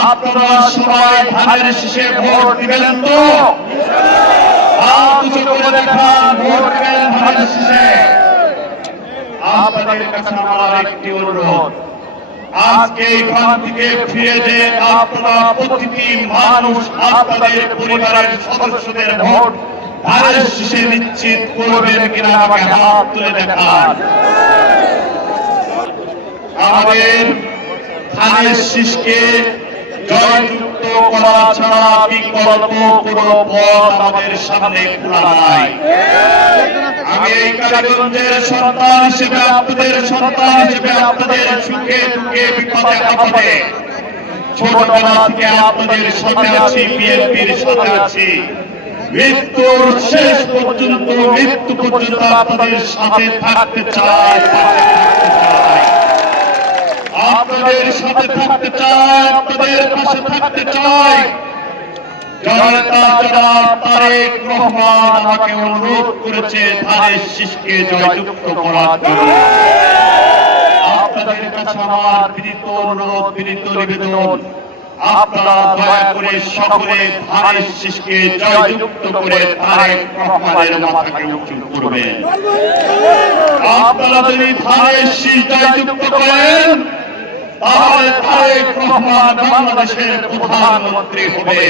আপনারা সবাই ধানের শীষে ভোট দিবেন তো? হাত উঁচু করে দেখান, ভোট দিবেন ধানের শীষে। আপনাদের কাছে আমার একটি অনুরোধ, আজকে এখান থেকে ফিরে যে আপনারা প্রতিটি মানুষ আপনাদের পরিবারের সদস্যদের ভোট ধানের শীষে নিশ্চিত করবেন কিনা আমাকে হাত তুলে দেখান। আমাদের ধানের শীষকে জয়যুক্ত করা ছাড়া বিকল্প কোনো পথ আমাদের সামনে খোলা নাই। আমি এই কালীগঞ্জের সন্তান হিসেবে, আপনাদের সন্তান হিসেবে, আপনাদের সুখে দুঃখে বিপদে আপদে ছোটবেলা থেকে আপনাদের সাথে আছি, বিএনপির সাথে আছি। মৃত্যুর শেষ পর্যন্ত, মৃত্যু পর্যন্ত আপনাদের সাথে থাকতে চাই, আপনাদের সাথে থাকতে চাই, আপনাদের পাশে থাকতে চাই। জননেতা জনাব তারেক রহমান আমাকে অনুরোধ করেছে ধানের শীষকে জয়যুক্ত করার জন্য। আপনাদের কাছে আমার বিনীত অনুরোধ, বিনীত নিবেদন, আপনারা দয়া করে সকলে ধানের শীষকে জয়যুক্ত করে তারেক রহমানের মাথাকে উঁচু করবেন। আপনারা যদি ধানের শীষ জয়যুক্ত করেন, তাহলে তারেক রহমান বাংলাদেশের প্রধানমন্ত্রী হবে।